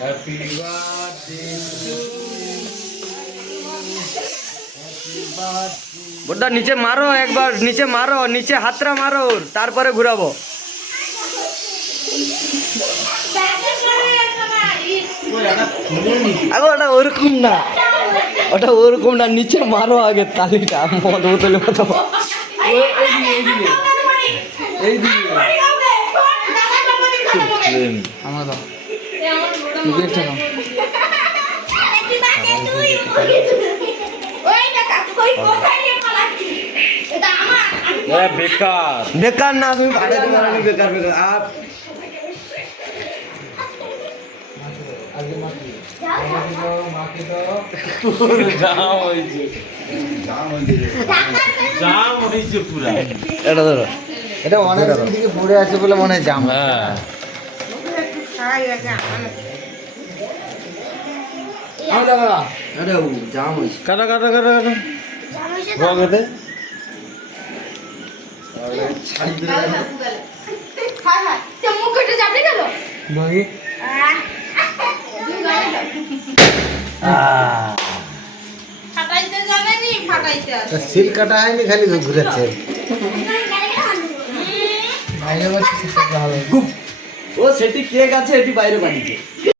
Happy birthday ওটা নিচে মারো, একবার নিচে মারো, নিচে হাতটা মারো, তারপরে ঘুরাবো। আগে ওটা ওরকম না, ওটা ওরকম না, নিচে মারো আগে তালিটা মদ বোতলের মতো। এই দিকে আমার দাও বেকার বেকার না, তুমি বাড়াতে পারো বেকার বেকার। আর জাম হয়েছে পুরা। এটা ধরো, এটা অনেক দিন থেকে পড়ে আছে বলে মনে হয় জাম। হ্যাঁ এটা জাম হয়েছে। কাটা কাটা কাটা কাটা রঙেতে সিল কাটা হয়নি, খালি ঘুরেছে। ও সেটি কেক আছে, এটি বাইরে বানিয়েছে।